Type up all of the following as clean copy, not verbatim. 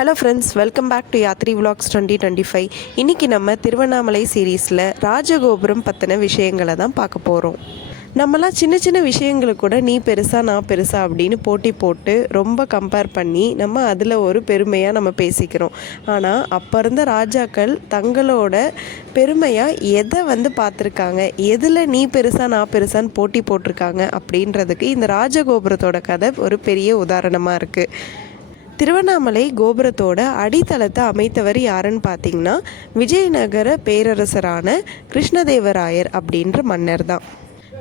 Hello friends, welcome back to Yatri vlogs 2025. இன்றைக்கி நம்ம திருவண்ணாமலை சீரீஸில் ராஜகோபுரம் பற்றின விஷயங்களை தான் பார்க்க போகிறோம். நம்மலாம் சின்ன சின்ன விஷயங்களுக்கு கூட நீ பெருசா நான் பெருசா அப்படின்னு போட்டி போட்டு ரொம்ப கம்பேர் பண்ணி நம்ம அதில் ஒரு பெருமையாக நம்ம பேசிக்கிறோம். ஆனால் அப்போ இருந்த ராஜாக்கள் தங்களோட பெருமையாக எதை பார்த்துருக்காங்க, எதில் நீ பெருசா நான் பெருசான்னு போட்டி போட்டிருக்காங்க அப்படின்றதுக்கு இந்த ராஜகோபுரத்தோட கதை ஒரு பெரிய உதாரணமாக இருக்குது. திருவண்ணாமலை கோபுரத்தோட அடித்தளத்தை அமைத்தவர் யாருன்னு பார்த்தீங்கன்னா விஜயநகர பேரரசரான கிருஷ்ணதேவராயர் அப்படின்ற மன்னர் தான்.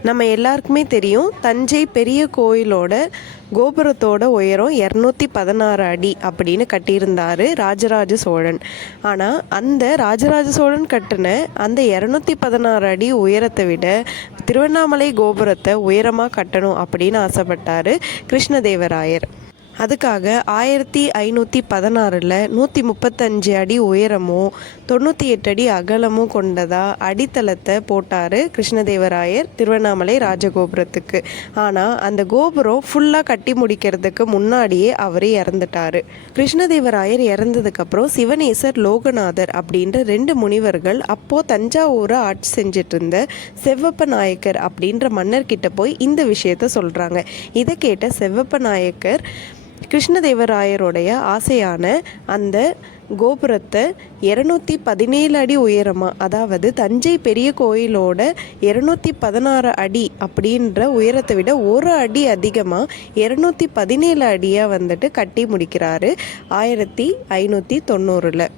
நம்ம எல்லாருக்குமே தெரியும், தஞ்சை பெரிய கோயிலோட கோபுரத்தோட உயரம் 216 அடி அப்படின்னு கட்டியிருந்தார் ராஜராஜ சோழன். ஆனால் அந்த ராஜராஜ சோழன் கட்டின அந்த 216 அடி உயரத்தை விட திருவண்ணாமலை கோபுரத்தை உயரமாக கட்டணும் அப்படின்னு ஆசைப்பட்டார் கிருஷ்ணதேவராயர். அதுக்காக 1516 135 அடி உயரமும் 98 அடி அகலமும் கொண்டதா அடித்தளத்தை போட்டார் கிருஷ்ணதேவராயர் திருவண்ணாமலை ராஜகோபுரத்துக்கு. ஆனால் அந்த கோபுரம் ஃபுல்லாக கட்டி முடிக்கிறதுக்கு முன்னாடியே அவர் இறந்துட்டார். கிருஷ்ணதேவராயர் இறந்ததுக்கப்புறம் சிவனேசர் லோகநாதர் அப்படின்ற 2 முனிவர்கள் அப்போது தஞ்சாவூரை ஆட்சி செஞ்சிட்டு இருந்த செவ்வப்ப நாயக்கர் அப்படின்ற மன்னர்கிட்ட போய் இந்த விஷயத்த சொல்கிறாங்க. இதை கேட்ட செவ்வப்ப நாயக்கர் கிருஷ்ணதேவராயருடைய ஆசையான அந்த கோபுரத்தை 217 அடி உயரமாக, அதாவது தஞ்சை பெரிய கோயிலோட 216 அடி அப்படின்ற உயரத்தை விட ஒரு அடி அதிகமாக 217 அடியாக கட்டி முடிக்கிறாரு 1590.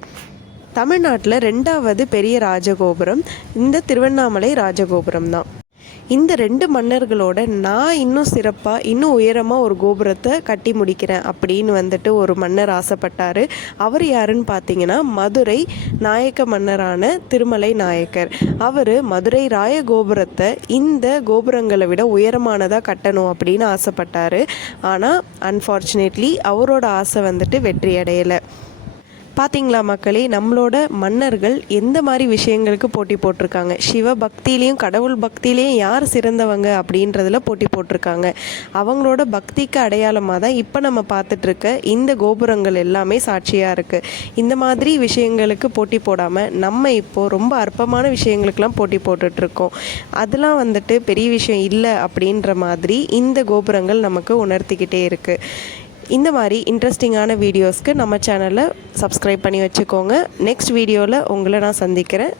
தமிழ்நாட்டில் 2வது பெரிய ராஜகோபுரம் இந்த திருவண்ணாமலை ராஜகோபுரம் தான். இந்த 2 மன்னர்களோட நான் இன்னும் சிறப்பாக இன்னும் உயரமாக ஒரு கோபுரத்தை கட்டி முடிக்கிறேன் அப்படின்னு ஒரு மன்னர் ஆசைப்பட்டார். அவர் யாருன்னு பார்த்தீங்கன்னா மதுரை நாயக்க மன்னரான திருமலை நாயக்கர். அவர் மதுரை ராய கோபுரத்தை இந்த கோபுரங்களை விட உயரமானதாக கட்டணும் அப்படின்னு ஆசைப்பட்டார். ஆனால் அன்ஃபார்ச்சுனேட்லி அவரோட ஆசை வெற்றி அடையலை. பார்த்தீங்களா மக்களே, நம்மளோட மன்னர்கள் எந்த மாதிரி விஷயங்களுக்கு போட்டி போட்டிருக்காங்க. சிவ பக்தியிலையும் கடவுள் பக்தியிலையும் யார் சிறந்தவங்க அப்படின்றதுல போட்டி போட்டிருக்காங்க. அவங்களோட பக்திக்கு அடையாளமாக தான் இப்போ நம்ம பார்த்துட்ருக்க இந்த கோபுரங்கள் எல்லாமே சாட்சியாக இருக்குது. இந்த மாதிரி விஷயங்களுக்கு போட்டி போடாமல் நம்ம இப்போது ரொம்ப அற்பமான விஷயங்களுக்கெல்லாம் போட்டி போட்டுட்ருக்கோம். அதெல்லாம் பெரிய விஷயம் இல்லை அப்படின்ற மாதிரி இந்த கோபுரங்கள் நமக்கு உணர்த்திக்கிட்டே இருக்குது. இந்த மாதிரி இன்ட்ரெஸ்டிங்கான வீடியோஸ்க்கு நம்ம சேனலை சப்ஸ்கிரைப் பண்ணி வச்சுக்கோங்க. நெக்ஸ்ட் வீடியோவில் உங்களை நான் சந்திக்கிறேன்.